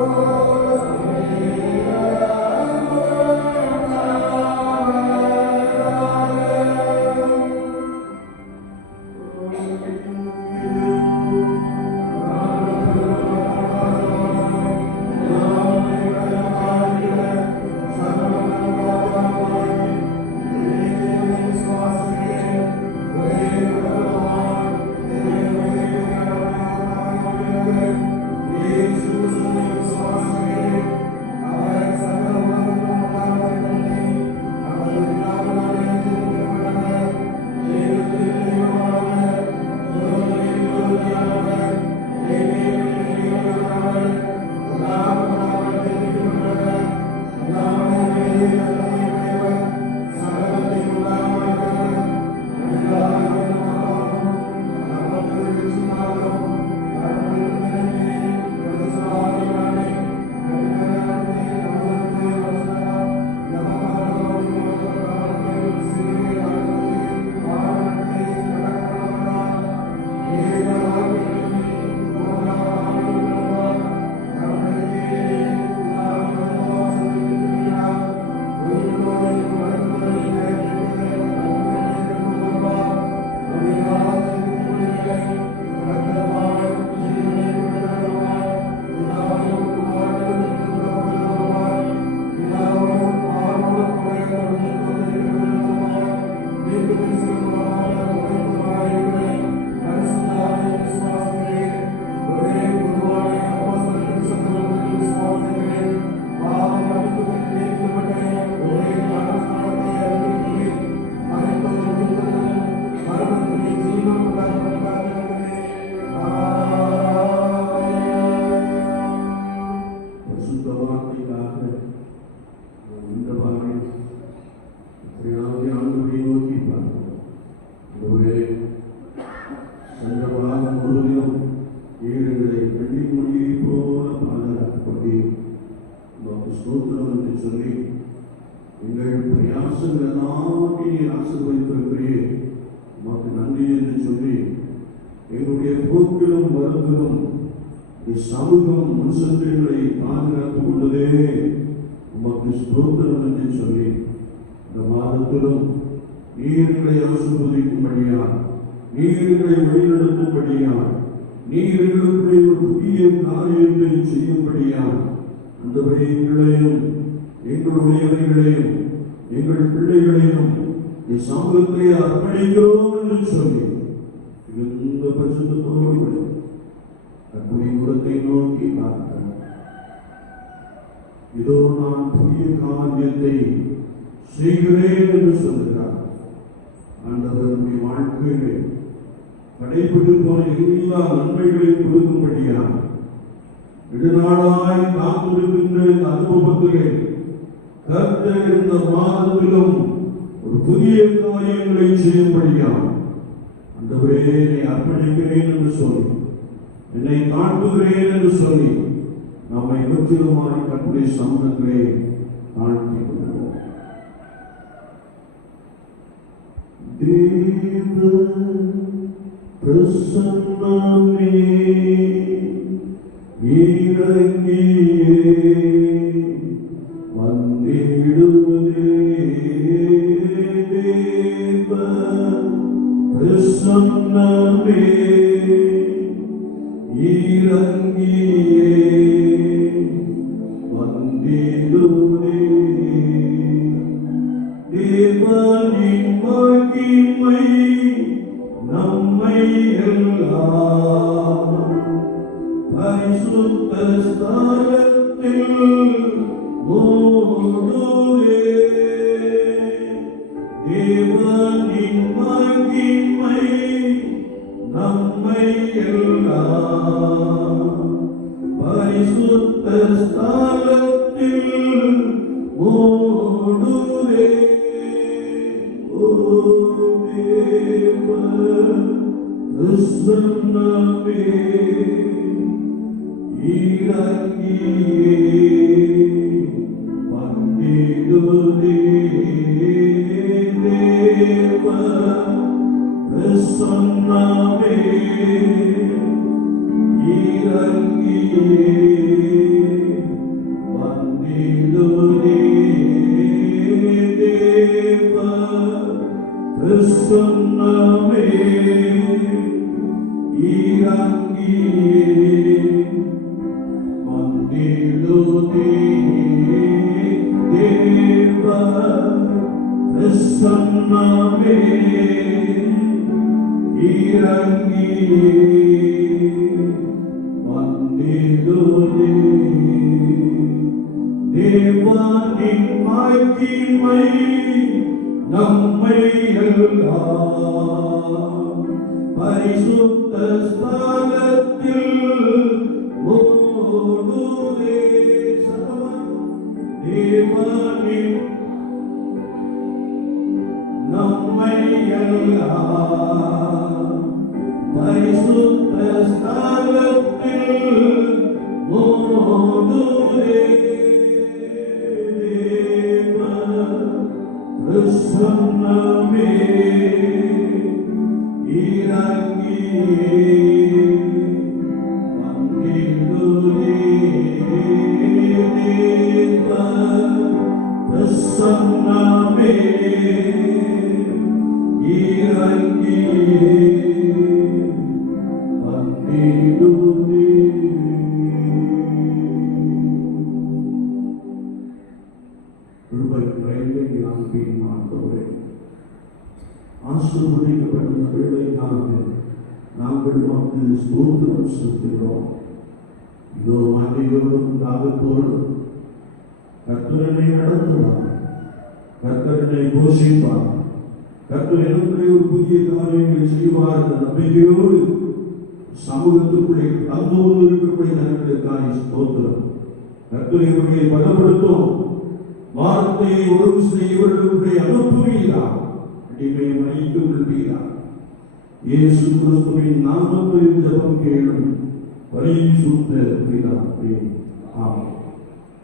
Oh ஆசீர்வதித்திருக்கிறீர், உமக்கு நன்றி என்று சொல்லி எங்களுடைய போக்கிலும் வருத்திலும் சமூகம் மனுஷங்களை பாதுகாத்துக் கொண்டதே உமக்கு ஸ்தோத்திரம் என்று சொல்லி இந்த மாதத்திலும் நீர்களை ஆசீர்வதிக்கும்படியா, நீர்களை வழிநடத்தும்படியா, நீர்களுடைய ஒரு புதிய காரியத்தை செய்யும்படியா அந்த எங்களையும் எங்களுடையவைகளையும் எங்கள் பிள்ளைகளையும் சமூகத்தை அர்ப்பணிக்கிறோம் என்று சொல்லி இந்த பரிசுத்தத்தோடு குடிமுகத்தை நோக்கி பார்க்கிறோம். இதோ நான் புதிய காரியத்தை செய்கிறேன் என்று சொல்கிறார். ஆண்டவருடைய வாழ்க்கையிலே கடைபிடித்து போன எல்லா நன்மைகளையும் கொடுக்கும்படியா நெடுநாளாய் காத்திருக்கின்ற இந்த அனுபவத்திலே கர்த்தர் இந்த மாதத்திலும் ஒரு புதிய காரியங்களை செய்யும்படியா ஆண்டவரே என்னை அர்ப்பணிக்கிறேன் என்று சொல்லி, என்னை தாழ்த்துகிறேன் என்று சொல்லி நம்மை முற்றிலுமாய் கர்த்தருடைய சமூகத்திலே தாழ்த்தி கொள்வோம். தேவ பிரசன்னமே இறங்கியே வந்திடுவதே, தேவ பிரசன்னமே இறங்கியே வந்திடுவதே, தேவனின் மகிமை நம்மை எல்லாம் பரிசுத்த ஸ்தலத்தில் மூடுதே, தேவனின் மகிமை நம்மை எல்லாம் பரிசுத்த ஸ்தலத்தில் மூடுதே. ஓ தேவ பிரசன்னமே இறங்கியே வந்திடுதே, தேவ பிரசன்னமே இறங்கியே வந்திடுதே, தேவ பிரசன்னமே இறங்கியே வந்திடுதே, தேவ பிரசன்னமே இறங்கியே வந்திடுதே, தேவனின் மகிமை நம்மை எல்லாம் பரிசுத்த ஸ்தலத்தில் மூடுதே. தேவனின் நம்மை எல்லாம் பரிசுத்த ஸ்தலத்தில் மூடுதே, தேவ பிரசன்னமே இறங்கியே வந்திடுதே, தேவ பிரசன்னமே இறங்கியே வந்திடுதே. ஆசீர்வதிக்கப்பட்ட வேளைக்காக நாங்கள் நமக்கு ஸ்தோத்திரம் செலுத்துகிறோம். இதோ மாநிலோடும் தாகத்தோடும் கர்த்தரை நடத்துவார், கர்த்தரை போஷிப்பார், கர்த்தர் எனக்கு ஒரு புதிய காரியங்களை செய்வார் என்ற நம்பிக்கையோடு சமூகத்துக்குள்ளே தந்து கொண்டிருக்கக்கூடிய நன்மைக்காக ஸ்தோத்திரம். கர்த்தரை பலப்படுத்தும் வார்த்தையை ஒழுங்கு செய்ய இவர்களுடைய அனுப்புவீரா, அடிமை மனைத்து கொள்வீரா. இயேசு கிறிஸ்துவின் நாமத்தில் ஜெபம் கேளும் பரிசுத்த பிதாவே, ஆமென்.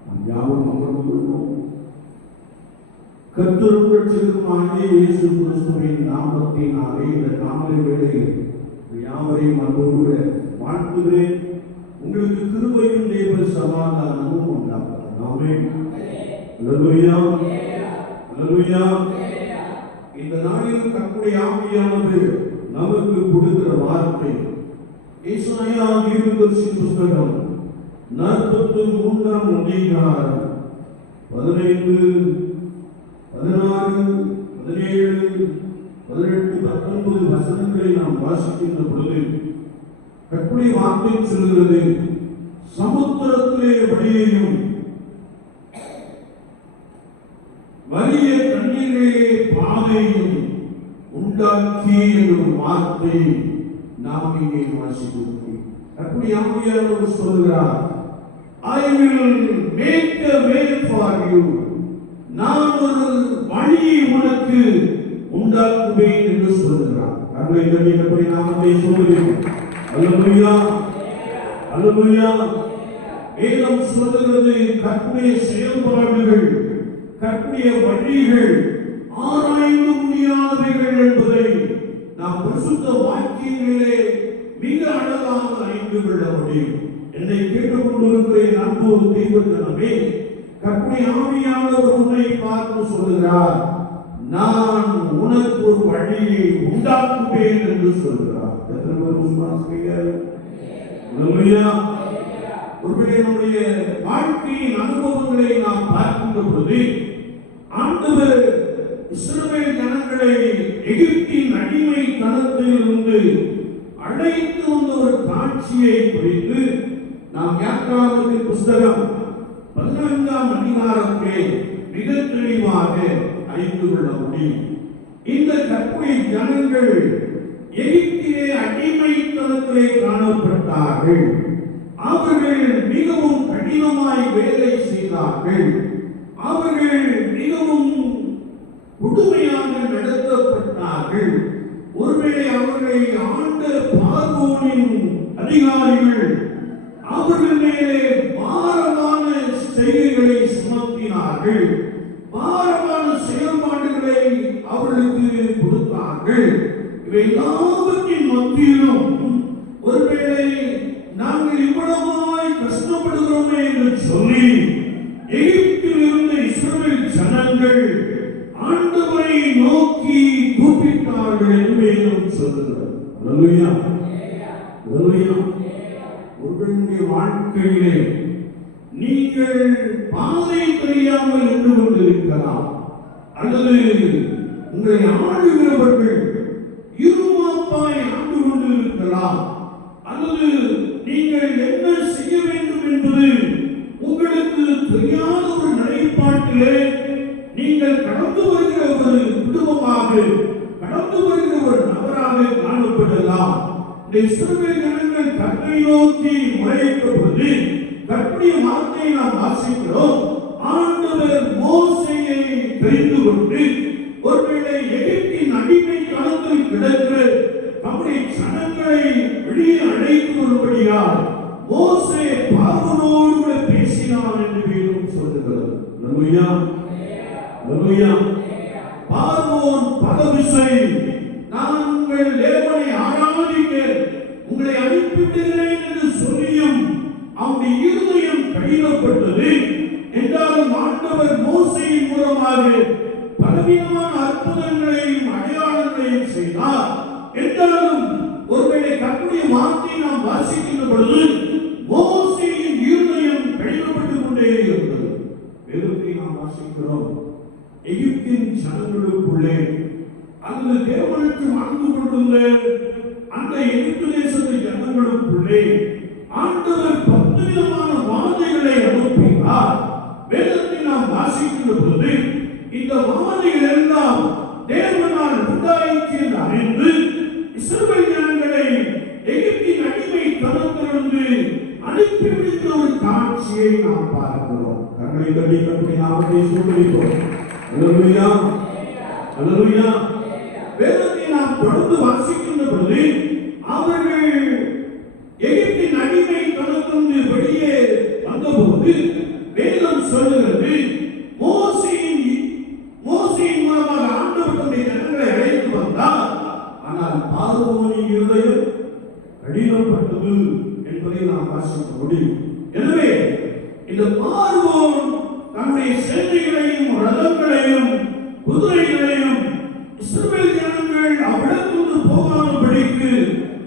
நாம் யாவரும் அமர்ந்து கொள்வோம். கர்த்தரும் இரட்சகருமாகிய இயேசு கிறிஸ்துவின் நாமத்தினாலே இந்த காலை வேளையில் யாவரையும் அன்போடு வாழ்த்துகிறேன். உங்களுக்கு கிருபையும் தேவ சமாதானமும் உண்டாகும். ஆமென். அல்லேலூயா, அல்லேலூயா. இந்த நாளில் கர்த்தருடைய ஆவியானவர் நமக்கு கொடுக்கிற வார்த்தை ஏசாயா தீர்க்கதரிசி புத்தகம் 43ஆம் அதிகாரம் 15, 16, 17, 18, 19 வசனங்களை நாம் வாசிக்கின்ற பொழுது கர்த்தருடைய வார்த்தை சொல்கிறது, சமுத்திரத்திலே வழியையும் வலிய தண்ணீரிலே பாதையும் உண்டாக்கி என்னும் வார்த்தை நாம் இங்கே வாசிக்கிறோம். கர்த்தருடைய ஆவியானவர் சொல்கிறார், I will make a way for you. நான் ஒரு வழியை உனக்கு உண்டாக்குவேன் என்று சொல்கிறார். கர்த்தரை கர்த்தருடைய நாமத்தை சொல்லுகிறேன். அல்லேலூயா, அல்லேலூயா. வேதம் சொல்லுகிறது, கர்த்தருடைய செயல்பாடுகள், கர்த்தருடைய வழிகள் ஆராய்ந்து முடியாதவைகள் என்பதை நாம் பரிசுத்த வாக்கியங்களிலே மிக அழகாக அறிந்து கொள்ள முடியும். என்னை கேட்டுக்கொண்டிருக்கிற அன்பு தெய்வத்தினமே, கர்த்தருடைய ஆவியானவர் உன்னை பார்த்து சொல்கிறார், நான் உனக்கு ஒரு வழியை உண்டாக்குவேன் என்று சொல்கிறார். ஒருவேளை நம்முடைய வாழ்க்கையின் அனுபவங்களை நாம் பார்க்கின்ற பொழுது ஆண்டவர் இஸ்ரவேல் ஜனங்களை எகிப்தின் அடிமைத்தனத்திலிருந்து அழைத்து வந்த ஒரு காட்சியை குறித்து நாம் யாத்ராகமத்தின் புஸ்தகம் 14ஆம் அதிகாரத்திலே மிக தெளிவாக அறிந்து கொள்ள முடியும். இந்த கர்த்தருடைய ஜனங்கள் எகிப்திலே அடிமைத்தனத்திலே காணப்பட்டார்கள். அவர்கள் மிகவும் கடினமாய் வேலை செய்தார்கள். அவர்கள் மிகவும் கொடுமையாக நடத்தப்பட்டார்கள். ஒருவேளை அவர்களை ஆண்ட பார்வோனின் அதிகாரிகள் அவர்கள் மேலே பாரமான செய்கைகளை சுமத்தினார்கள். பாரமான செயல்பாடுகளை அவர்களுக்கு கொடுத்தார்கள். இவை எல்லாவற்றின் மத்தியிலும் ஒருவேளை நாங்கள் இவ்வளவாய் கஷ்டப்படுகிறோமே என்று சொல்லி எகிப்தில் இருந்த இஸ்ரவேல் ஜனங்கள் ஆண்டவரை நோக்கி கூப்பிட்டார்கள் என்று வேதம் சொல்லுகிறது. அல்லேலூயா, அல்லேலூயா. ஒருவருடைய வாழ்க்கையிலே நீங்கள் பாதை தெரியாமல் நின்று கொண்டிருக்கலாம், அல்லது உங்களை ஆளுகிறவர்கள் இருமாப்பாய் ஆண்டு கொண்டிருக்கலாம், அல்லது நீங்கள் என்ன செய்ய வேண்டும் என்பது உங்களுக்கு தெரியாத ஒரு நிலைப்பாட்டிலே நீங்கள் கடந்து வருகிற ஒரு குடும்பமாக, கடந்து வருகிற ஒரு நபராக காணப்படலாம். இந்த இஸ்ரவேல் ஜனங்கள் கர்த்தரை நோக்கி முறையிட்ட பொழுது கர்த்தருடைய வார்த்தையை நாம் வாசிக்கிறோம். ஆண்டவர் மோசேயை தெரிந்து கொண்டு ஒருவேளை எகிப்தின் அடிமைத்தனத்தில் கிடக்கிற தம்முடைய ஜனங்களை வெளியே அழைத்து வரும்படியால் மோசே பார்வோனோடு கூட பேசினான் என்று வேதம் சொல்லுகிறது. அல்லேலூயா, அல்லேலூயா. பார்வோன் பலவிசை நான் உங்கள் தேவனை ஆராதிக்க உங்களை அனுப்பிவிடுகிறேன் என்று சொல்லியும் அவருடைய இருதயம் கடினப்பட்டது. என்றாலும் ஆண்டவர் மோசேயின் மூலமாக பலவிதமான அற்புதங்களையும் அடையாளங்களையும் செய்தார். என்றாலும் ஒருவேளை கர்த்தருடைய வார்த்தையை நாம் வாசிக்கின்ற பொழுது மோசேயின் இருதயம் கடினப்பட்டுக் கொண்டே இருந்தது. வேதத்தை நாம் வாசிக்கிறோம், எகிப்தின் ஜனங்களுக்குள்ளே அந்த தேவனுக்கு வாழ்ந்து கொண்டிருந்த அந்த எகிப்து தேசத்து ஜனங்களுக்குள்ளே ஆண்டவர் 10 விதமான வாதைகளை அனுப்பினார். வேதத்தை நாம் வாசிக்கின்ற பொழுது இந்த வாதைகள் எல்லாம் தேவனால் உண்டாயிற்று என்று அறிந்து இஸ்ரவேல் ஜனங்களை எகிப்தின் அடிமைத்தனத்திலிருந்து அனுப்பிவிடுகிற ஒரு காட்சியை நாம் பார்க்கிறோம். கர்த்தரை கர்த்தருடைய நாமத்தை ஸ்தோத்திரிப்போம். அல்லேலூயா, அல்லேலூயா. வேதத்தை நாம் தொடர்ந்து வாசிக்கின்ற பொழுது அவர்கள் எகிப்தின் அடிமைத்தனத்திலிருந்து வெளியே வந்தபோது வேதம் சொல்லுகிறது, மோசே இந்த பார்வோன் தன்னுடைய சேனைகளையும் ரதங்களையும் குதிரைகளையும் இஸ்ரவேல் ஜனங்கள் அவ்விடத்திலிருந்து போகாதபடிக்கு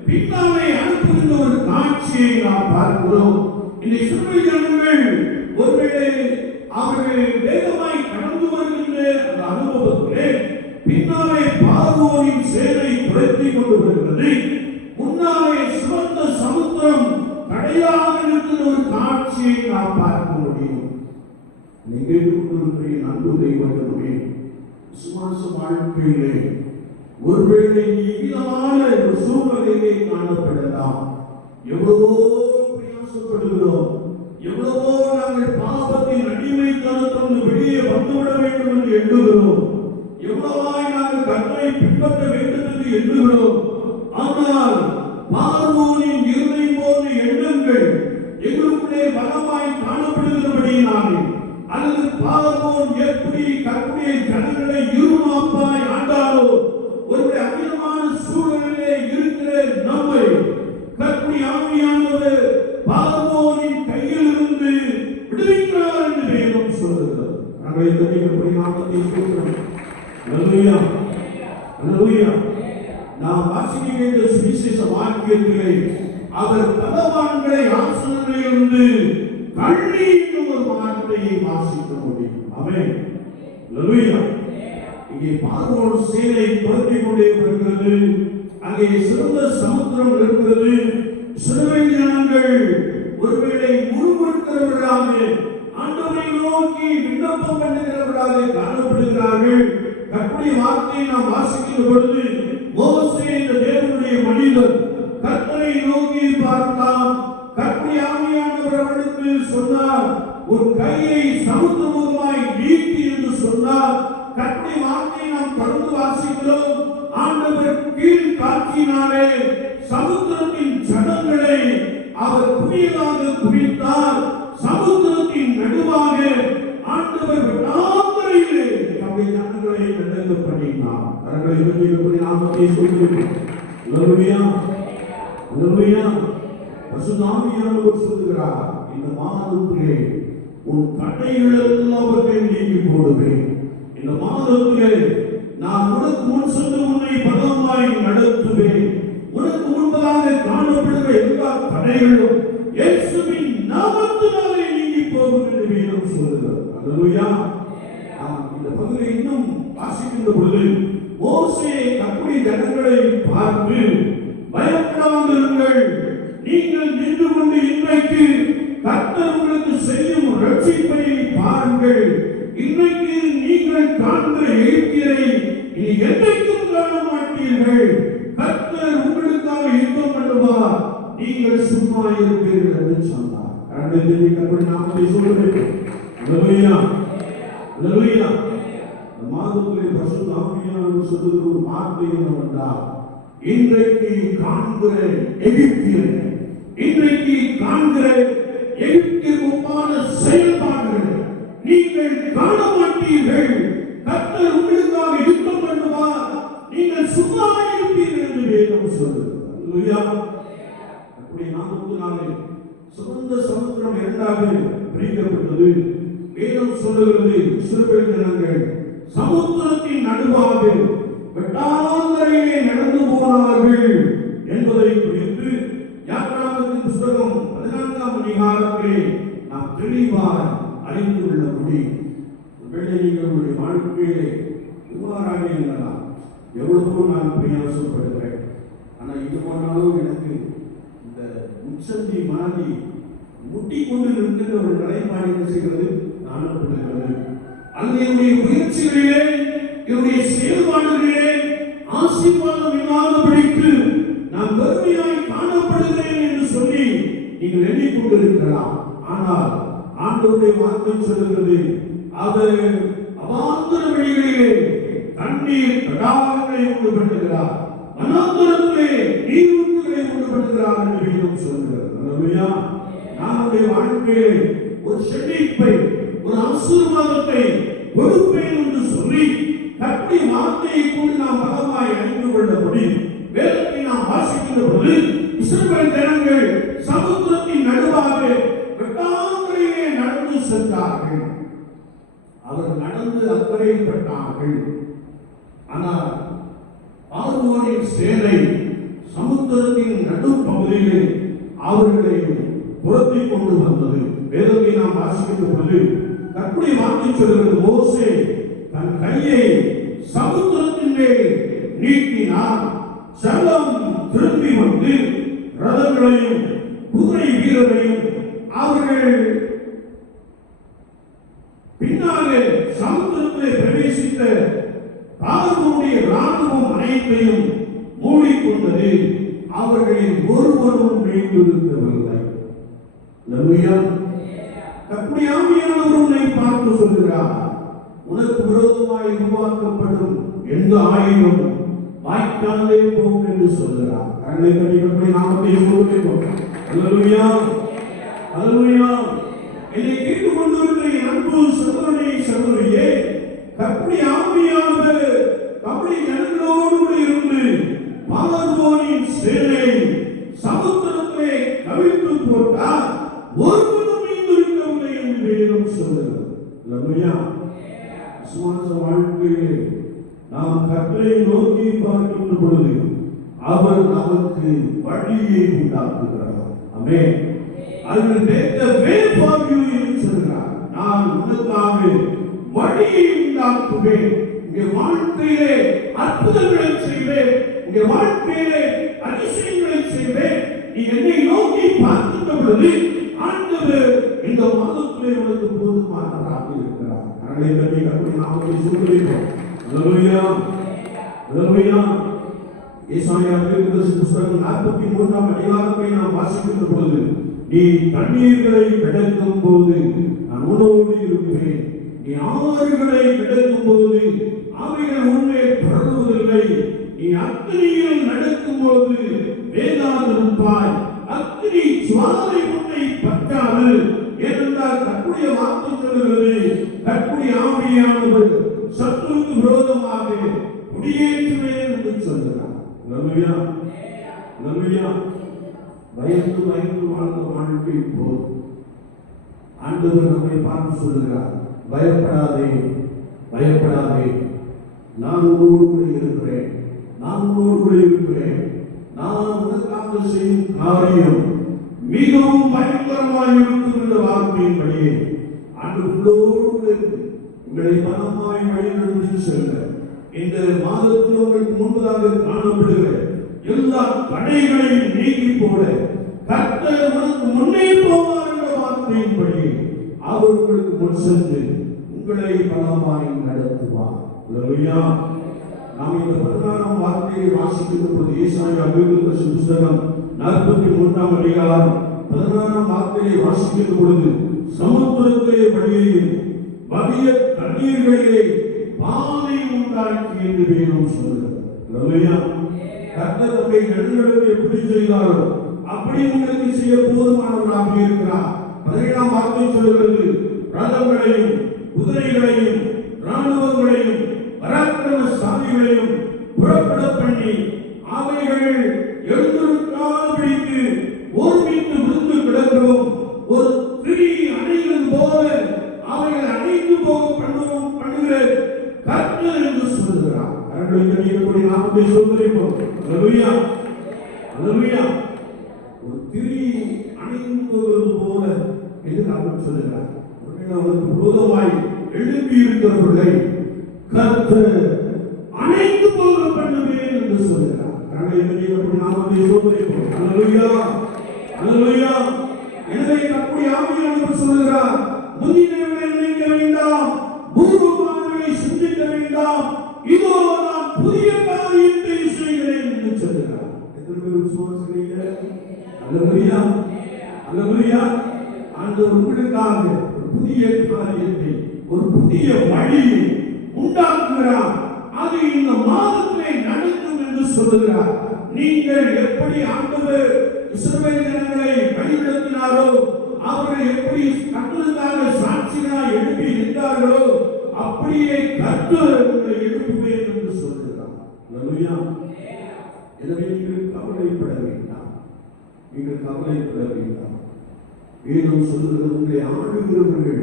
பின்னாலே அனுப்புகின்ற ஒரு காட்சியை நாம் பார்க்கிறோம். இந்த இஸ்ரவேல் ஜனங்கள் ஒருவேளை அவர்கள் வேகமாய் கடந்து வருகின்ற அந்த அனுபவத்திலே பின்னாலே பார்வோனின் சேனை துரத்தி கொண்டு வருகிறது. முன்னாலே சிவந்த சமுத்திரம் தடையாக இருக்கிற ஒரு காட்சியை நாம் பார்க்க முடியும். நிகழ்வுடைய நன்பு தெய்வமே, விசுவாச வாழ்க்கையிலே ஒருவேளை இவ்விதமான ஒரு சூழ்நிலையை காணப்படலாம். எவ்வளவோ பிரயாசப்படுகிறோம், எவ்வளவோ நாங்கள் பாவத்தின் அடிமைத்தனத்திலிருந்து வெளியே வந்துவிட வேண்டும் என்று எண்ணுகிறோம், எவ்வளவாய் நாங்கள் கர்த்தரை பின்பற்ற வேண்டும் என்று எண்ணுகிறோம். ஆனால் பார்வோனின் இருதயம் போன்ற எண்ணங்கள் எங்களுக்குள்ளே பலமாய் காணப்படுகிறபடியினாலே, அல்லது பார்வோன் எப்படி கர்த்தருடைய ஜனங்களை இருமாப்பாய் ஆண்டாரோ, ஒரு அமிதமான சூழலிலே இருக்கிற நம்மை கர்த்தருடைய ஆவியானவர் பார்வோனின் கையில் இருந்து விடுவிக்கிறார் என்று வேதம் சொல்கிறது. நாங்கள் இந்த நாமத்தை சொல்கிறோம். அல்லேலூயா, அல்லேலூயா. நாம் வாசிக்க வேண்டிய சுவிசேஷ வாக்கியத்திலே அவர் பலவான்களை ஆசனங்களிலிருந்து கள்ளி என்னும் ஒரு வார்த்தையை வாசிக்க முடியும். ஆமென், அல்லேலூயா. இங்கே பார்வோன் சேனை துரத்திக் கொண்டே வருகிறது. அங்கே சிறந்த சமுத்திரம் இருக்கிறது. இஸ்ரவேல் ஜனங்கள் ஒருவேளை முறுமுறுக்கிறவர்களாக ஆண்டவரை நோக்கி விண்ணப்பம் பண்ணுகிறவர்களாக காணப்படுகிறார்கள். கர்த்தருடைய வார்த்தையை நாம் வாசிக்கிற பொழுது மோசே என்ற தேவனுடைய மனிதர் கர்த்தரை நோக்கி பார்த்தான். கர்த்தருடைய ஆவியானவர் அவனுக்கு சொன்னார், ஒரு கையை சமுத்திரமுகமாய் நீட்டி என்று சொன்னார். கர்த்தருடைய வார்த்தையை நாம் தொடர்ந்து வாசிக்கிறோம். ஆண்டவர் கீழ் காற்றினாலே சமுத்திரத்தின் ஜனங்களை அவர் புதியதாக குறித்தார். சமுத்திரத்தின் நடுவாக ஆண்டவர் விடாமறையிலே நம்முடைய ஜனங்களை நடந்து பண்ணினார். அவர்களை விரும்பி நாமத்தை சொல்கிறோம். அல்லேலூயா, அல்லேலூயா. பரிசுத்த ஆவியானவர் சொல்கிறார், இந்த மாதத்திலே உன் தடைகள் எல்லாவற்றையும் நீக்கி போடுவேன். இந்த மாதத்திலே நான் உனக்கு முன் சென்று உன்னை பலமாய் நடத்துவேன். உனக்கு முன்பதாக காணப்படுகிற எல்லா தடைகளும் இயேசுவின் நாமத்தினாலே நீங்கி போகும் என்று வேதம் சொல்கிறது. அல்லேலூயா. இந்த பகுதியை இன்னும் வாசிக்கின்ற பொழுது மோசே கர்த்தருடைய ஜனங்களை பார்த்து, பயப்படாதிருங்கள், நீங்கள் நின்று கொண்டு இன்றைக்கு கர்த்தர் உங்களுக்கு செய்யும் ரட்சிப்பை பாருங்கள். இன்றைக்கு நீங்கள் காண்கிற எகிப்தியரை இனி என்றைக்கும் காண மாட்டீர்கள். கர்த்தர் உங்களுக்காக யுத்தம் பண்ணுவார், நீங்கள் சும்மா இருப்பீர்கள் என்று சொன்னார். கர்த்தருடைய நாமத்தை சொல்லுங்கள். அல்லேலூயா, அல்லேலூயா. இந்த மாதத்திலே பரிசுத்த ஆவியானவர் சொல்லுகிற ஒரு வார்த்தை என்னவென்றால், இன்றைக்கு காண்கிற எகிப்தியர், இன்றைக்கு காண்கிற எகிப்தியர் ஒப்பான செயல்பாடுகள் நீங்கள் காண மாட்டீர்கள். கர்த்தர் உங்களுக்காக யுத்தம் பண்ணுவார், நீங்கள் சும்மா இருப்பீர்கள் என்று வேதம் சொல்லுகிறது. அல்லேலூயா. அப்படியே நாமத்தினாலே சுமந்த சமுத்திரம் இரண்டாக பிரிக்கப்பட்டது. வேதம் சொல்லுகிறது, இஸ்ரவேல் ஜனங்கள் சமுத்திரத்தின் நடுவாக வெட்டாந்தரையிலே நடந்து போனார்கள் என்பதை குறித்து யாத்ராகமத்தின் புத்தகம் 14ஆம் அதிகாரத்திலே நாம் தெளிவாக அறிந்து கொள்ள முடியும். ஒருவேளை உங்களுடைய வாழ்க்கையிலே இவ்வாறாக இருக்கலாம், எவ்வளவோ நான் பிரயாசப்படுகிறேன், ஆனால் இது போனாலும் எனக்கு இந்த உச்சந்தி மாதிரி முட்டி கொண்டு நிற்கிற ஒரு நிலைப்பாடு என்ன செய்கிறது காணப்படுகிறது. அல்லது என்னுடைய முயற்சிகளிலே, என்னுடைய செயல்பாடுகளிலே ஆசீர்வாதம் இல்லாதபடிக்கு நான் வறுமையாய் காணப்படுகிறேன் என்று சொல்லி நீங்கள் எண்ணிக்கொண்டிருக்கலாம். ஆனால் ஆண்டவருடைய வார்த்தை சொல்லுகிறது, அவர் அவாந்தர வெளிகளிலே தண்ணீர் தடாகங்களை உண்டு பண்ணுகிறார், வனாந்தரத்திலே நீரூற்றுகளை உண்டு பண்ணுகிறார் என்று வேதம் சொல்கிறது. அல்லேலூயா. நம்முடைய வாழ்க்கையிலே ஒரு செழிப்பை, ஒரு ஆசீர்வாதத்தை கொடுப்பேன் என்று சொல்லி கர்த்தருடைய வார்த்தையை கொண்டு நாம் பலமாய் அறிந்து கொள்ள முடியும். வேதத்தை நாம் வாசிக்கின்ற போது இஸ்ரவேல் ஜனங்கள் சமுத்திரத்தின் நடுவாக வெட்டாந்தரையிலே நடந்து கடந்து சென்றார்கள். அவர் நடந்து அக்கறைப்பட்டார்கள். ஆனால் பார்வோனின் சேனை சமுத்திரத்தின் நடுப்பகுதியிலே அவர்களை புரட்டி கொண்டு வந்தது. வேதத்தை நாம் வாசிக்கின்ற பொழுது கர்த்தருடைய வார்த்தை சொல்கிறது, மோசே தன் கையை சமுத்திரத்தின் மேல் நீட்டினார். செல்லம் திரும்பி வந்து ரதங்களையும் குதிரை வீரரையும் அவர்கள் பின்னாலே சமுத்திரத்திலே பிரவேசித்த பார்வோனுடைய ராணுவம் அனைத்தையும் மூடிக்கொண்டது. அவர்களில் ஒருவரும் மீண்டிருக்கவில்லை. கர்த்தருடைய ஆவியானவர் உன்னை பார்த்து சொல்கிறார், உனக்கு விரோதமாய் உருவாக்கப்படும் எந்த ஆயுதம் வாய்க்காலே போகும் என்று சொல்கிறார். கரங்களை தட்டி கர்த்தருடைய நாமத்தை சொல்லுவோம். அல்லேலூயா, அல்லேலூயா. என்னை கேட்டுக் கொண்டிருக்கிற என் அன்பு சகோதரனே, சகோதரியே, கர்த்தருடைய ஆவியானவர் கர்த்தருடைய ஜனங்களோடு இருந்து பார்வோனின் சேனை சமுத்திரத்திலே கவிழ்த்து போட்டார். ஒருவரும் மீந்திருக்கவில்லை என்று வேதம் சொல்கிறது. அல்லேலூயா. விசுவாச வாழ்க்கையிலே நாம் கர்த்தரை நோக்கி பார்க்கின்ற பொழுது அவர் நமக்கு வழியை உண்டாக்குகிறார். ஆமென். I will make the way for you என்று சொல்கிறார். நான் உனக்காக வழியை உண்டாக்குவேன். உங்க வாழ்க்கையிலே அற்புதங்களை செய்வேன். உங்க வாழ்க்கையிலே அதிசயங்களை செய்வேன். நீ என்னை நோக்கி பார்க்கின்ற பொழுது ஆண்டவர் இந்த மாதத்திலே உனக்கு போதுமானவராக இருக்கிறார். கரங்களை தட்டி கர்த்தருடைய நாமத்தை சொல்லுவோம். அல்லேலூயா, அல்லேலூயா. ஏசாயா தீர்க்கதரிசி புத்தகம் 43ஆம் அதிகாரத்தை நாம் வாசிக்கின்ற பொழுது, நீ தண்ணீர்களை கடக்கும் போது நான் உன்னோடு இருப்பேன். நீ ஆறுகளை கடக்கும் போது அவைகள் உன்னை பரவுவதில்லை. நீ அக்கினியில் நடக்கும் போது வேகாதிருப்பாய். அக்கினி சுவாலை உன்னை பற்றாது. ஏனென்றால் கர்த்தருடைய வார்த்தை சொல்கிறது, கர்த்தருடைய ஆவியானவர் சத்துருக்கு விரோதமாக குடியேற்றுவேன் என்று சொல்கிறார். அல்லேலூயா, அல்லேலூயா. பயந்து பயந்து வாழ்ந்த வாழ்க்கை போல் ஆண்டவர் நம்மை பார்த்து சொல்கிறார், பயப்படாதே, பயப்படாதே, நான் உன்னோடு கூட இருக்கிறேன், நான் உன்னோடு கூட இருக்கிறேன். நான் உனக்காக செய்யும் காரியம் மிகவும் பயங்கரமாக இருக்கும் என்ற வார்த்தையின்படியே ஆண்டவரோடு உங்களை பலமாய் வழிநடத்தி செல்ல இந்த மாதத்தில் உங்களுக்கு முன்பதாக காணப்படுகிற எல்லா தடைகளையும் நீக்கி போட கர்த்தர் உனக்கு முன்னே போவார் என்ற வார்த்தையின்படி அவர் உங்களுக்கு முன் சென்று உங்களை பலமாய் நடத்துவார். அல்லேலூயா. நாம் இந்த 16ஆம் வார்த்தையை வாசிக்கின்ற பொழுது ஏசாயா தீர்க்கதரிசி புத்தகம் 43ஆம் அதிகாரம் 16ஆம் வார்த்தையை வாசிக்கின்ற பொழுது சமுத்திரத்திலே வழியையும் வலிய தண்ணீர்களிலே பாதை உண்டாக்கி என்று வேதம் சொல்கிறது. அல்லேலூயா. கர்த்தர் நம்மை நடுநடுவே எப்படி செய்தாரோ அப்படி உங்களுக்கு செய்ய போதுமானவராக இருக்கிறார். 17ஆம் வார்த்தை சொல்கிறது, ரதங்களையும் குதிரைகளையும் ராணுவங்களையும் பராக்கிரமசாலிகளையும் புறப்பட பண்ணி அவைகள் எழுந்திருக்காதபடிக்கு ஒருமித்து விழுந்து கிடக்கிறோம். ஒரு திரி அணைவது போல அவைகள் அணைந்து போக பண்ணுகிற கர்த்தர் என்று சொல்கிறார். நாமத்தை சொல்கிறோம். அல்லேலூயா, அல்லேலூயா. ஒரு திரி அணைந்து போவது போல என்று அவர் சொல்கிறார். அவருக்கு விரோதமாய் எழுப்பி இருக்கிறவர்களை கர்த்தர் அணைந்து போக பண்ணுவேன் என்று சொல்கிறார். நாமத்தை சொல்கிறோம். அல்லேலூயா, அல்லேலூயா. எனவே கர்த்தருடைய ஆவியானவர் சொல்கிறார், முந்தினவர்களை நினைக்க வேண்டாம், பூர்வமானவர்களை சிந்திக்க வேண்டாம், இதோ நான் புதிய காரியத்தை செய்கிறேன் என்று சொல்கிறார். எத்தனை பேர் விசுவாசிக்கிறீங்க? அல்லேலூயா, அல்லேலூயா. ஆண்டவர் உங்களுக்காக ஒரு புதிய காரியத்தை, ஒரு புதிய வழியை உண்டாக்குகிறார். அது இந்த மாதத்திலே நடக்கும் என்று சொல்கிறார். நீங்கள் எப்படி ஆண்டவர் இஸ்ரவேல் ஜனங்களை வழிநடத்தினாரோ, அவர்கள் எப்படி கர்த்தருக்காக சாட்சிகளாய் எழுப்பி நின்றார்களோ, அப்படியே கர்த்தர் உங்களை எழுப்புவேன் என்று சொல்கிறார். அல்லேலூயா. எனவே நீங்கள் கவலைப்பட வேண்டாம், நீங்கள் கவலைப்பட வேண்டாம். வேதம் சொல்கிறது, உங்களை ஆளுகிறவர்கள்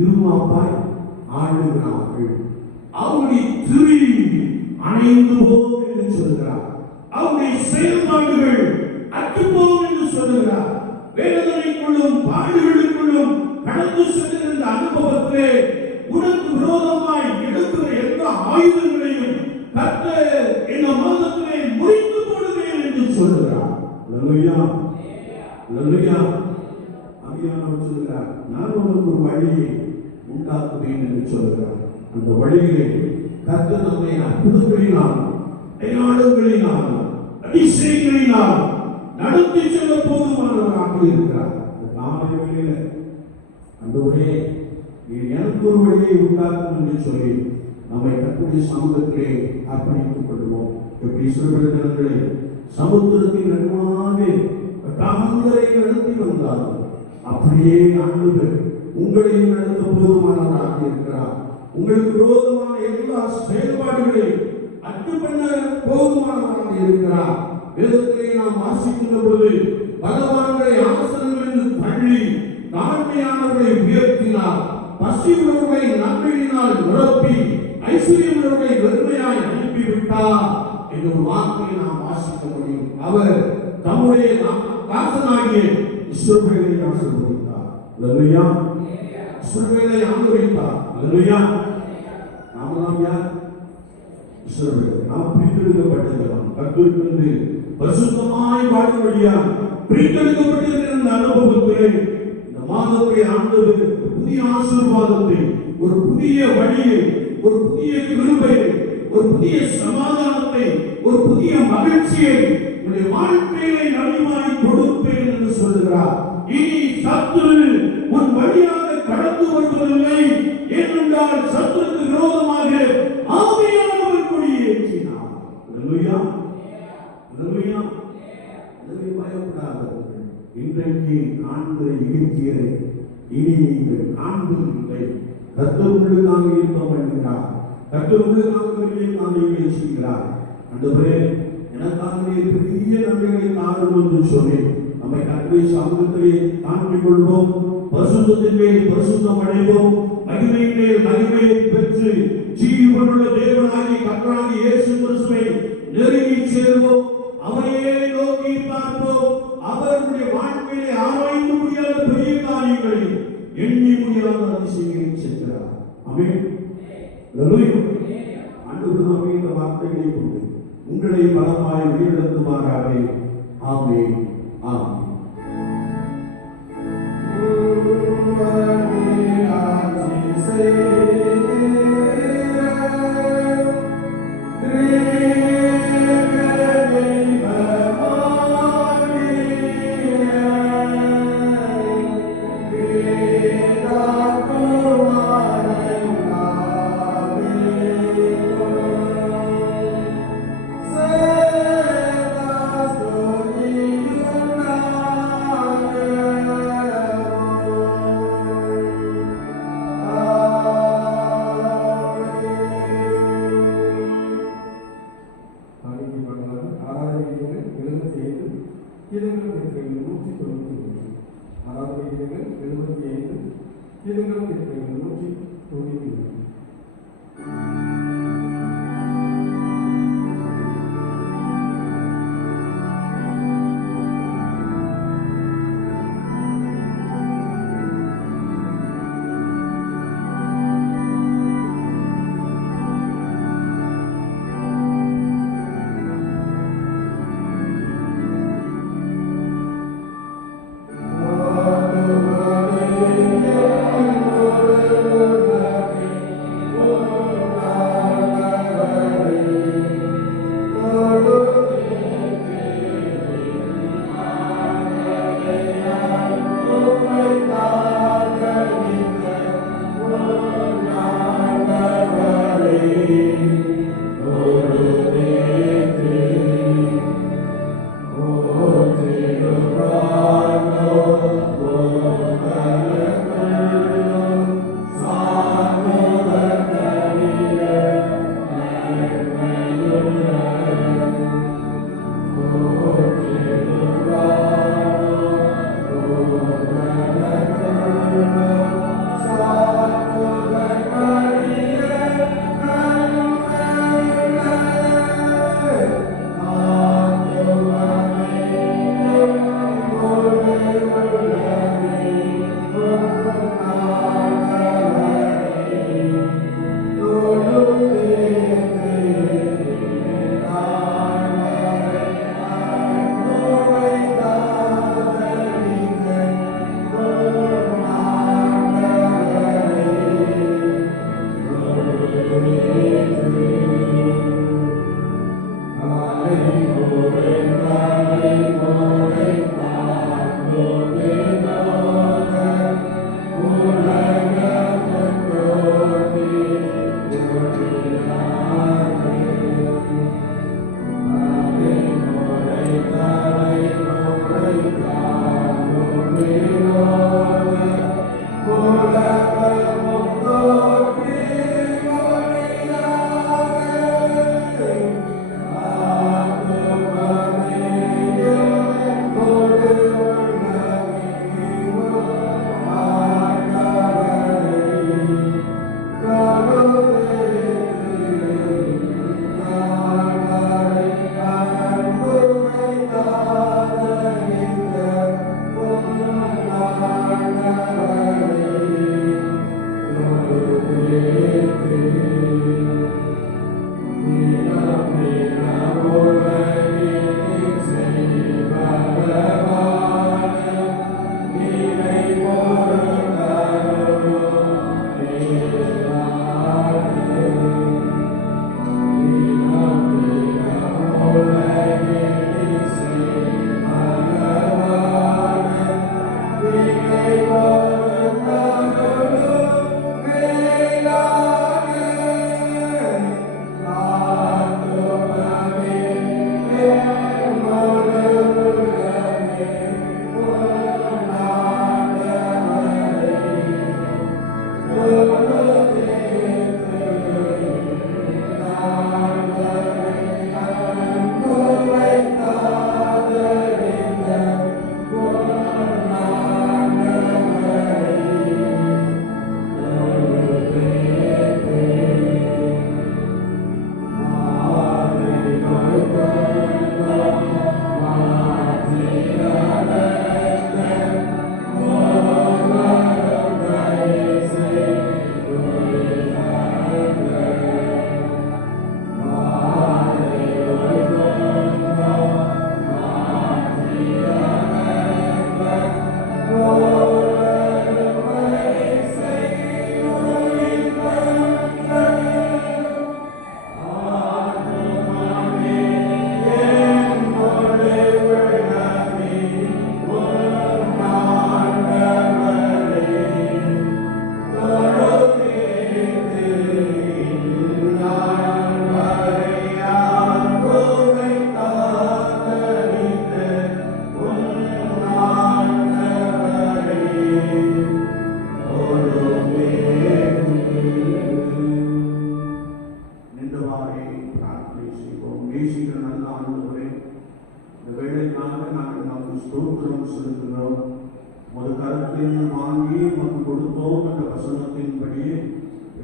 இருமாப்பாய் ஆளுகிறார்கள். அவருடைய திரி அணைந்து போகும் என்று சொல்கிறார். அவருடைய செயல்பாடுகள் அற்றுப்போம் என்று சொல்கிறார். வேதனைக்குள்ளும் பாடுகளுக்குள்ளும் கடந்து செல்கின்ற அனுபவத்திலே உனக்கு விரோதமாய் எடுக்கிற எந்த ஆயுதங்களையும் கர்த்தர் இந்த மாதத்திலே முறித்து போடுவேன் என்று சொல்கிறார். அல்லேலூயா, அல்லேலூயா. ஆவியானவர் சொல்கிறார், நான் உனக்கு ஒரு வழியை உண்டாக்குவேன் என்று சொல்கிறார். அந்த வழியிலே கர்த்தர் நம்மை அற்புதங்களினால், அடையாளங்களினால், அதிசயங்களினால் நடத்தி செல்ல போதுமானவராக இருக்கிறார். காலையில அந்தவரே எனக்கு ஒரு வழியை உண்டாக்கும் என்று சொல்லி நம்மை கர்த்தருடைய சமூகத்திலே அர்ப்பணித்துக் கொள்வோம். எப்படி சொல்கிறே சமுத்திரத்தின் நடுவாக தாங்களை நடத்தி வந்தார்கள், அப்படியே ஆண்டவர் உங்களையும் நடத்த போதுமானவராக இருக்கிறார். உங்களுக்கு விரோதமான எல்லா செயல்பாடுகளையும் அட்டு பண்ண போதுமானவராக இருக்கிறார். வேதத்திலே நாம் வாசிக்கின்ற பொழுது பலவான்களை ஆசனங்களில் தள்ளி தாழ்மையானவர்களை உயர்த்தினார், பசியுள்ளவர்களை நன்மையினால் நிரப்பி ஐஸ்வர்யமுள்ளவர்களை வெறுமையாய் அனுப்பிவிட்டார் என்ற ஒரு வார்த்தையை நாம் வாசிக்க முடியும். அவர் தம்முடைய தாசனாகிய இஸ்ரவேலை ஆசீர்வதித்தார். அல்லேலூயா. இஸ்ரவேலை ஆதரித்தார். அல்லேலூயா. நாமெல்லாம் யார்? இஸ்ரவேல். நாம் பிரித்தெடுக்கப்பட்டவர்கள். கர்த்தருக்கு பரிசுத்தமாய் வாழும்படியாக பிரித்தெடுக்கப்பட்டிருக்கிற இந்த அனுபவத்திலே இந்த மாதத்தை ஆண்டவர் புதிய ஆசீர்வாதத்தை, ஒரு புதிய வழியை, ஒரு புதிய கிருபையை, ஒரு புதிய சமாதானத்தை, ஒரு புதிய மகிழ்ச்சியை உங்களுடைய வாழ்க்கையிலே நன்மையாய் கொடுப்பேன் என்று சொல்கிறார். இனி சத்துரு உன் வழியாக கடந்து வருவதில்லை. ஏனென்றால் சத்துருக்கு விரோதமாக ஆவியானவர் கொடியேற்றினார். அல்லேலூயா, அல்லேலூயா. பயப்படாதவர்கள் இன்றைக்கு காண்கிற இயற்கையை இனி நீங்கள் காண்பதில்லை. கர்த்தர் உங்களுக்காக யுத்தம் பண்ணுகிறார். கர்த்தர் உங்களுக்காக பெரிய காரியங்களை செய்கிறார். ஆண்டவரே, எனக்காக பெரிய நன்மைகளை தாரும் என்று சொல்லி நம்மை கர்த்தருடைய சமூகத்திலே காண்பிக் கொள்வோம். பரிசுத்தத்தின் மேல் பரிசுத்தம் அடைவோம். மகிமையின் மேல் மகிமையை பெற்று ஜீவனுள்ள தேவனாகிய கர்த்தராகிய இயேசு கிறிஸ்துவை நெருங்கி சேர்வோம். அவரையே நோக்கி பார்ப்போம். அவருடைய வாழ்க்கையை ஆராய்ந்து முடியாத பெரிய காரியங்களையும் எண்ணி முடியாத அதிசயங்களையும் செய்கிறார். ஆமென். அல்லேலூயா. ஆண்டவர் நாமே இந்த வார்த்தைகளை கொண்டு உங்களை பலமாய் வழிநடத்துவாராக. ஆமென், ஆமென்.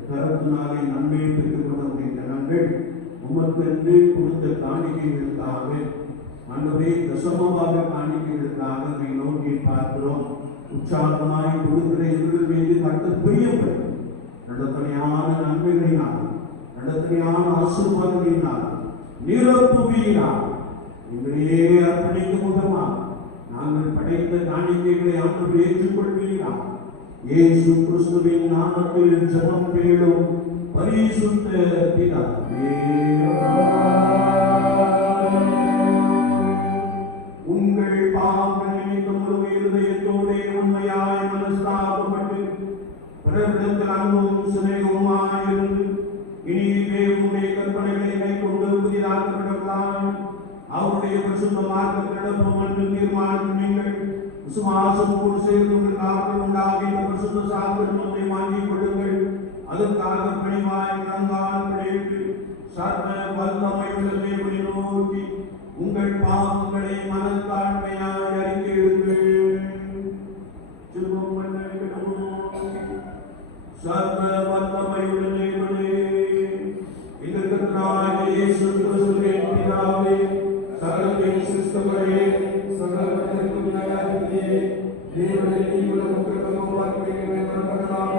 கரத்தினாலே நன்மையை பெற்றுக் கொண்ட ஜனங்கள் உமக்கென்று கொடுத்த காணிக்கைகளுக்காக ஆண்டவரே தசமமாக காணிக்கைகளுக்காக நம்மை நோக்கி பார்க்கிறோம். உற்சாகமாய் கொடுக்கிற எங்கள் மீது கர்த்தர் பிரியப்படும் நடத்தனையான நன்மைகளினால் நடத்தனையான ஆசீர்வாதங்களினால் நிரப்புவீரார். எங்களையே அர்ப்பணிக்கும் முகமாக நாங்கள் படைத்த காணிக்கைகளை ஆண்டவர் ஏற்றுக்கொள்வீரார். இயேசு கிறிஸ்துவின் நாமத்தில் ஜெபம் கேளும் பரிசுத்த பிதாவே. உங்கள் பாவங்கள் நிமித்தம் முழு இருதயத்தோடே உண்மையாய் மனஸ்தாபப்பட்டு பிறரிடத்தில் அன்பும் சிநேகமுமாயிருந்து இனியே உங்களுடைய கற்பனைகளை கைக்கொண்டு புதிதாக்கப்பட்டவர்களான அவருடைய பரிசுத்த மார்க்கத்தில் நடப்போம் என்று தீர்மானித்து நீங்கள் விசுவாசத்தோடு சேர்ந்து உங்களுக்காக உண்டாகிய பரிசுத்த சாக்கிரமத்தை வாங்கிக் கொள்ளுங்கள். அதற்காக பணிவாய் கலங்கால் கிடைத்து சர்வ வல்லமையுள்ள தேவனை நோக்கி உங்கள் பாவங்களை மனத்தாழ்மையாய் அறிக்கையிடுங்கள். சர்வ வல்லமையுள்ள தேவனே, எங்கள் கர்த்தராகிய இயேசு கிறிஸ்துவின் பிதாவே, சகலத்தையும் சிருஷ்டித்தவரே, சகலவற்றிற்கும் நியாயாதிபதியே, தேவனே, நீங்கள மக்களுக்கு உருவாக்கிய கர்த்தராக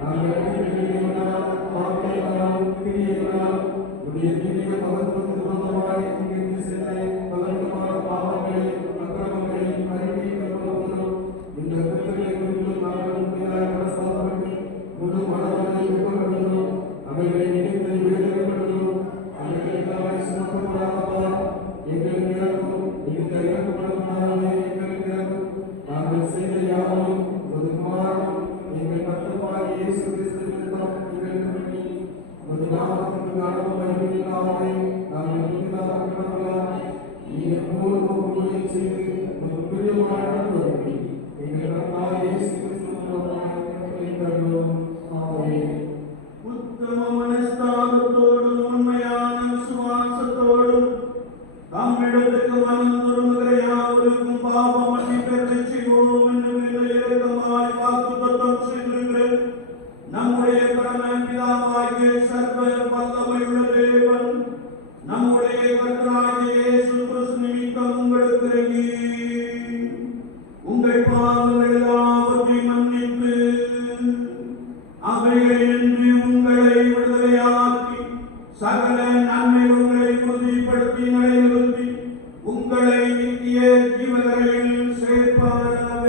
நாங்கள் அடிமைகளாக பாவிகளாக கிரியைகளாக உடைய திவ்ய மகத்துவத்துக்கு விரோதமாய் இங்கிருந்து சென்ற பலவிதமான பாவங்களை அக்கிரமங்களை அறிக்கையிட்டுக் கொள்வதும் இந்த குற்றங்களை குறித்து நாங்கள் உண்மையாய் மனஸ்தாபப்பட்டு முழு மனதை விருப்பப்படுவதும் அவைகளை நினைத்து விடுதலைப்படுவதும் அவைகளுக்காக சுமக்கப்படாதவா எங்களுக்கு இறக்கும் எங்களுக்கு இறக்கப்படாதே எங்களுக்கு இறக்கும். நாங்கள் செய்த யாவும் ஒரு குமாரனும் எங்கள் கர்த்தராகிய இயேசு கிறிஸ்துவின் எங்களுக்கு ஒரு நாமத்துக்கு அனுபவம் அறிவில்லாமே நாங்கள் புதிதாக்கப்பட்டவர்களாக நீங்கள் மூலமாக செய்து ஒரு பிரியமான நடத்துவதை எங்கள் கர்த்தராகிய இயேசு கிறிஸ்துவின் உத்தம மனஸ்தாபத்தோடும் உண்மையான விசுவாசத்தோடும் தம்மிடத்துக்கு மனம் திரும்புகிற யாவருக்கும் பாவ மன்னிப்பை செய்வோம் என்று இறக்கமாய் வாக்குத்தத்தம் செய்திருக்கிறேன். நம்முடைய பரமபிதாவாகிய சர்வ வல்லமையுள்ள தேவன் நம்முடைய கர்த்தராகிய இயேசு கிறிஸ்து நிமித்தம் உங்களுக்கு இறங்கி உங்கள் பாவங்கள் எல்லாவற்றையும் மன்னித்து அவைகளின்றி உங்களை விடுதலையாக்கி சகல நன்மைகளை உறுதிப்படுத்தி நிலைநிறுத்தி உங்களை நித்திய ஜீவனில் சேர்ப்பாராக.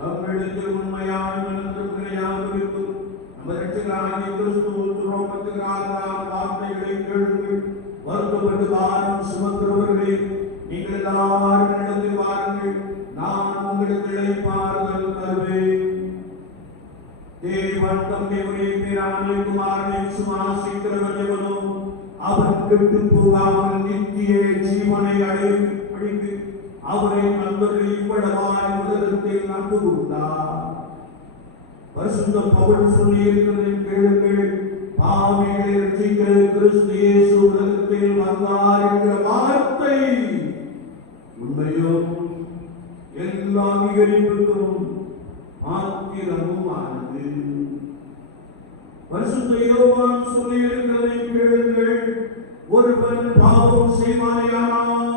தமிழத்தில் உண்மையாய் மனதிற்கிற யாவருக்கும் நமது இரட்சகராகிய கிறிஸ்து ரோமத்துக்கான வார்த்தைகளை கேளுங்கள். வருத்தப்பட்டு பாரம் சுமக்கிறவர்களே, நீங்கள் எல்லாரும் நடந்து வாருங்கள், நான் உங்களுக்கு இளைப்பாறுதல் தருவேன். தேவன் தம்முடைய பேரான குமாரனை விசுவாசிக்கிறவன் எவனோ அவன் கெட்டுப் போகாமல் நித்திய ஜீவனை அடைந்து அவரை நண்பர்கள் இவ்வளவாய் உலகத்தில் நம்பு கொண்டார். பரிசுத்த பவுல் சொல்லியிருக்கிறதை கேளுங்கள். பாவிகளை ரட்சிக்கிற கிறிஸ்து இயேசு உலகத்தில் வந்தார் என்கிற வார்த்தை உண்மையும் எல்லா அங்கீகரிப்புக்கும் மாத்திரமுமானது. பரிசுத்த யோவான் சொல்லியிருக்கிறதை கேளுங்கள். ஒருவன் பாவம் செய்வானேயானால்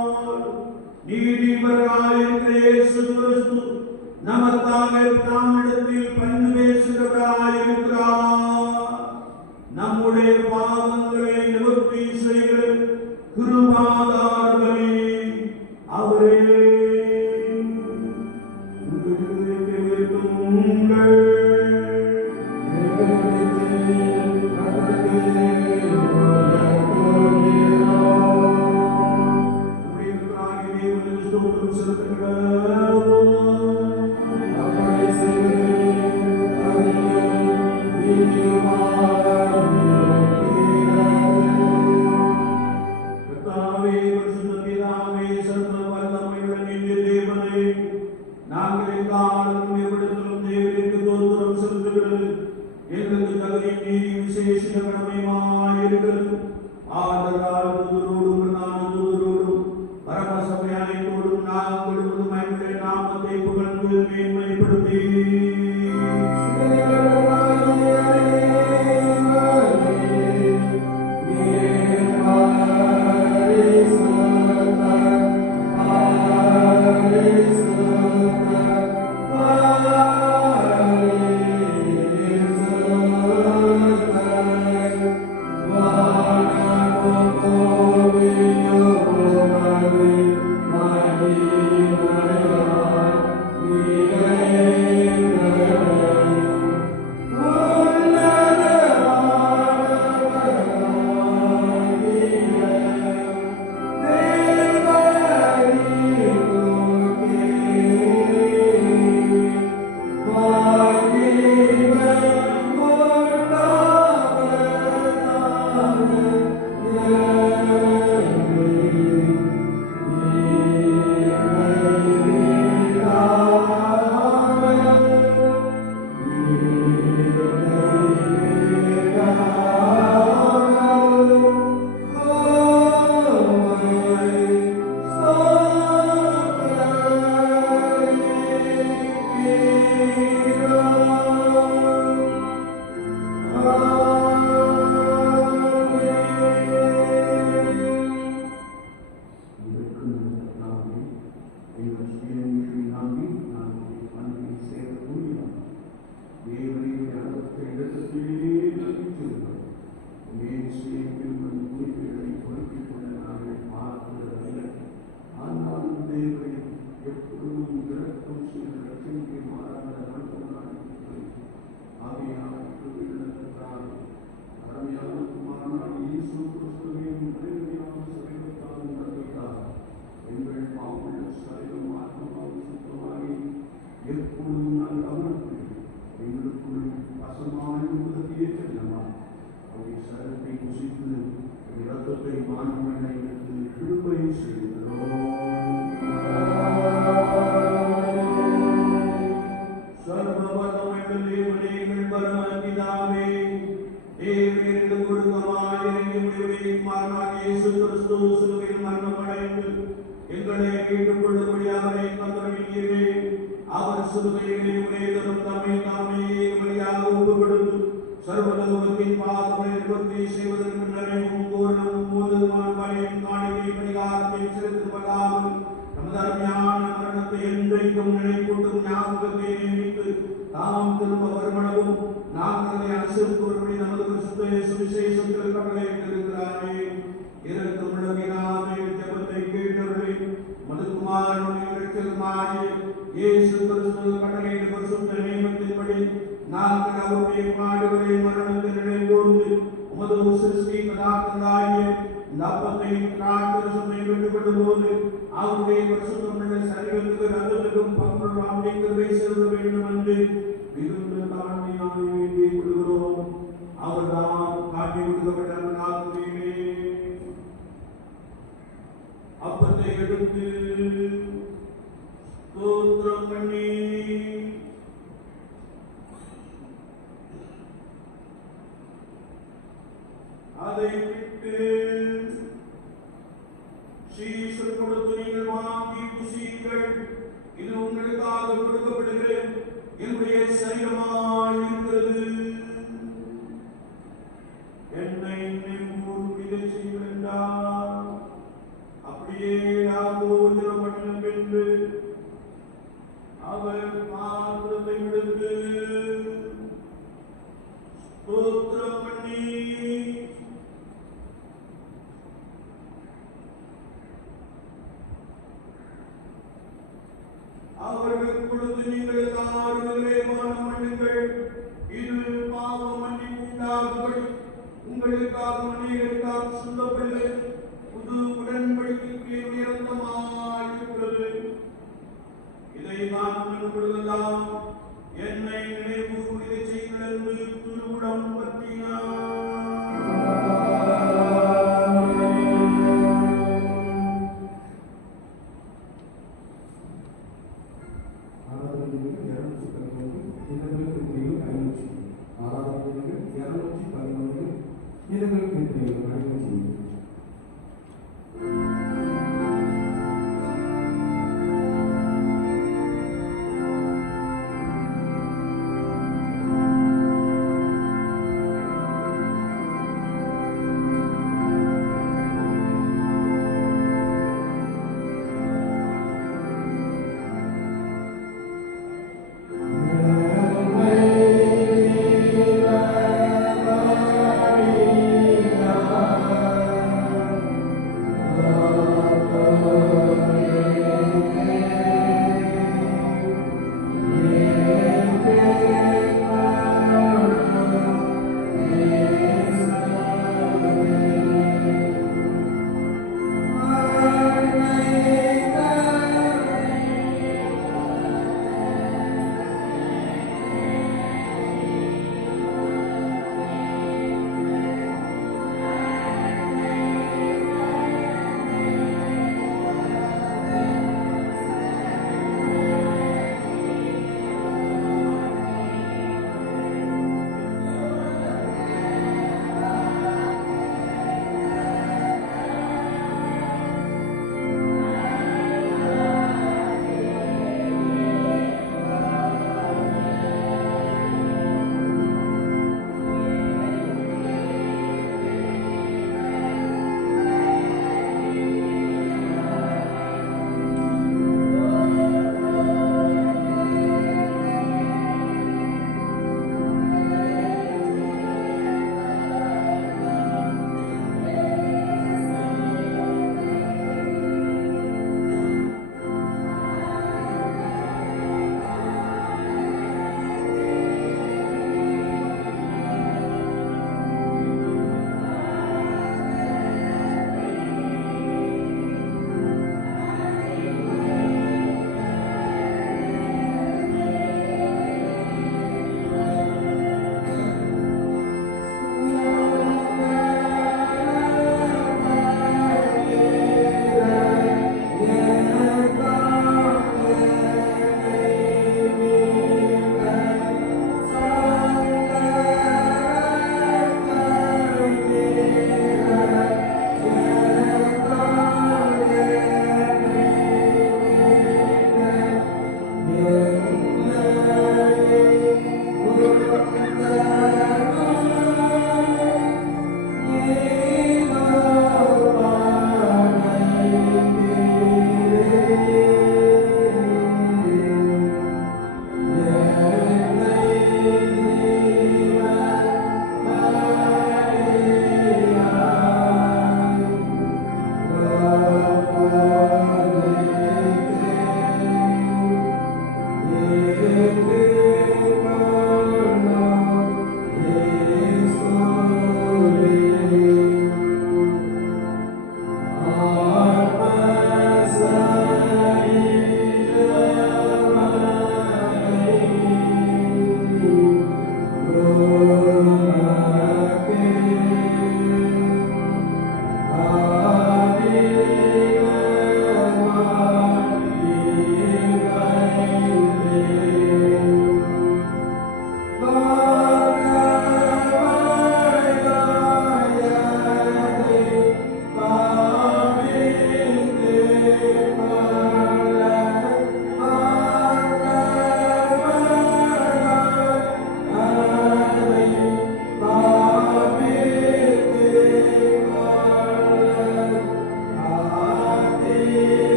நீதிபதியாகிய இயேசு கிறிஸ்து நமக்காக நம்மிடத்தில் பரிந்து பேசுகிறவராய் இருக்கிறார். நம்முடைய பாவங்களை நிவர்த்தி செய்கிற கிருபாதாரமே அவரே. பரமசபையானோடும் நாங்களும் நாமத்தை புகழ்ந்து மேன்மை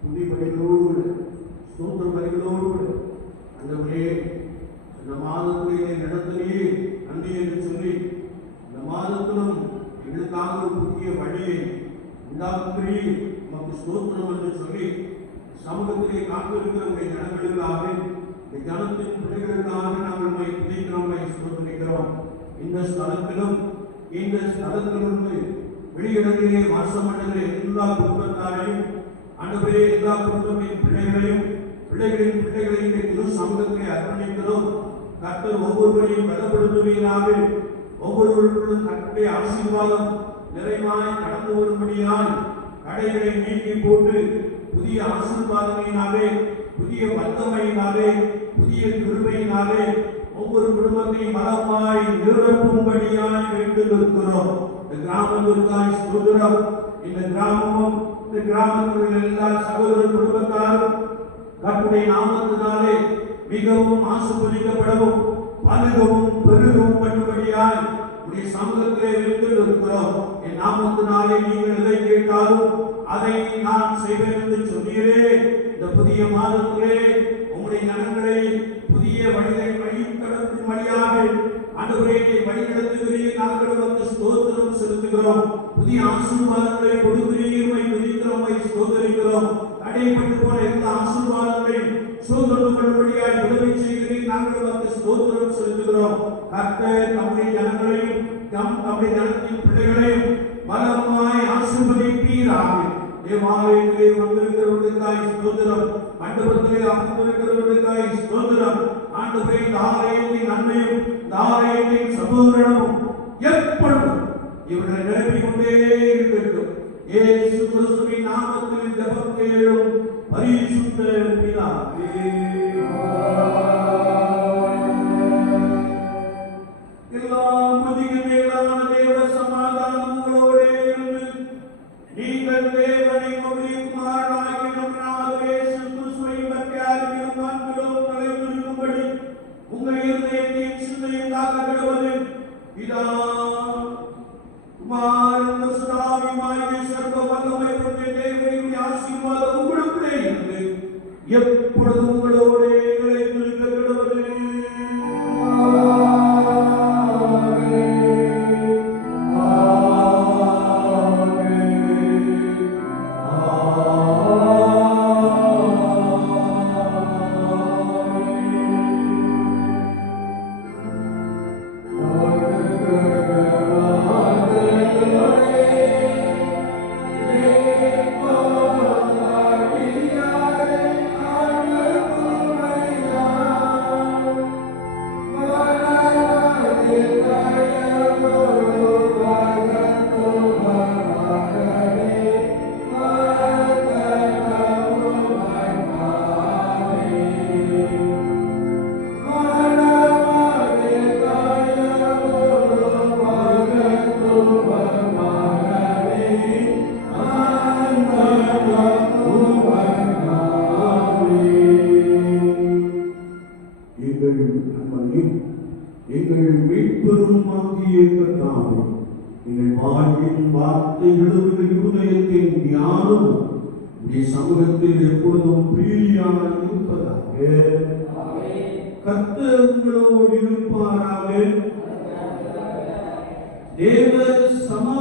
துதி பலிகளோடு ஸ்தோத்திர பலிகளோடு ஆண்டவரே இந்த மாதத்திலே நடத்தினே நன்றி என்று சொல்லி இந்த மாதத்திலும் எங்களுக்காக ஒரு புதிய வழியை உண்டாக்குகிறே நமக்கு ஸ்தோத்திரம் என்று சொல்லி சமூகத்திலே காத்திருக்கிற உடைய ஜனங்களுக்காக இந்த ஜனத்தின் பிள்ளைகளுக்காக நாங்கள் உண்மை துதிக்கிறோம், ஸ்தோத்திரிக்கிறோம். இந்த ஸ்தலத்திலிருந்து வெளியிடத்திலே வாசமடைகிற எல்லா குடும்பத்தாரையும் ஆண்டவரே எல்லா குடும்பத்தின் பிள்ளைகளையும் பிள்ளைகளின் பிள்ளைகளையும் திரு சமூகத்திலே அர்ப்பணிக்கிறோம். கர்த்தர் ஒவ்வொருவரையும் பலப்படுத்துவீராக, ஒவ்வொருவருக்கும் கர்த்தருடைய ஆசீர்வாதம் நிறைவாய் கடந்து வரும்படியால் தடைகளை நீக்கி போட்டு புதிய ஆசீர்வாதங்களினாலே புதிய வல்லமையினாலே புதிய கிருபையினாலே ஒவ்வொரு குடும்பத்தையும் பலமாய் நிரப்பும்படியாய் வேண்டுகிறோம். இந்த கிராமத்திற்காய் ஸ்தோத்திரம். இந்த கிராமமும் இந்த கிராமத்தில் உள்ள எல்லா சகோதர குடும்பத்தாரும் கர்த்தருடைய நாமத்தினாலே மிகவும் ஆசீர்வதிக்கப்படவும் பலுகவும் பெருகவும் பண்ணும்படியாய் உடைய சமூகத்திலே வேண்டுகிறோம். என் நாமத்தினாலே நீங்கள் எதை கேட்டாலும் அதை நான் செய்வேன் என்று சொன்னீரே. இந்த புதிய மாதத்திலே உங்களுடைய ஜனங்களை புதிய வழிநடத்தும் வழியாக ஆண்டவரே வழிநடத்துகிறீர். நாங்கள் வந்து ஸ்தோத்திரம் செலுத்துகிறோம். புதிய ஆசீர்வாதங்களை கொடுக்கிறீர், துதிக்கிறோம், ஸ்தோத்திரிக்கிறோம். தடைப்பட்டு போன எல்லா ஆசீர்வாதங்களையும் சோதனம் பண்ணும்படியாய் உதவி செய்கிறீர். நாங்கள் வந்து ஸ்தோத்திரம் செலுத்துகிறோம். கர்த்தர் நம்முடைய ஜனங்களையும் நம்முடைய ஜனத்தின் பிள்ளைகளையும் பலமாய் ஆசீர்வதிப்பீராக. தேவாலயத்திலே வந்திருக்கிறவர்களுக்காய் ஸ்தோத்திரம், மண்டபத்திலே அமர்ந்திருக்கிறவர்களுக்காய் ஸ்தோத்திரம். ஆண்டவரே இந்த ஆலயத்தின் நன்மையும் இந்த ஆலயத்தின் சமூகமும் எப்பொழுதும் இவர்களை நிரப்பிக் கொண்டே இருக்கட்டும். இயேசு கிறிஸ்துவின் நாமத்தில் ஜெபம் கேளும் பரிசுத்த பிதாவே. எல்லாம் புதிய மேலான தேவ சமாதானம் உங்களோடே இருந்து நீங்கள் தேவனை உம்முடைய குமாரனாகிய நம் நாமத்திலே இயேசு கிறிஸ்துவை பற்றி அறிவிலும் அன்பிலும் நிலைத்திருக்கும்படி உங்கள் இருதயத்தையும் சிந்தையும் காக்க கடவுளே. பிதா குமாரன் பரிசுத்தாவியுமாகிய சர்வ வல்லமை கொண்ட தேவனுடைய ஆசீர்வாதம் உங்களுக்குள்ளே இருந்து எப்பொழுதும் உங்களோடே நிலைத்திருக்க கடவுளே. எங்கள் மீட்பெரும் ஆகிய கர்த்தாவே, எங்கள் வாழ்வின் வார்த்தைகளும் இருதயத்தின் ஞானமும் உடைய சமூகத்தில் எப்பொழுதும் பிரியமாக இருப்பதாக. கர்த்தர் உங்களோடு இருப்பாராக. தேவ சமா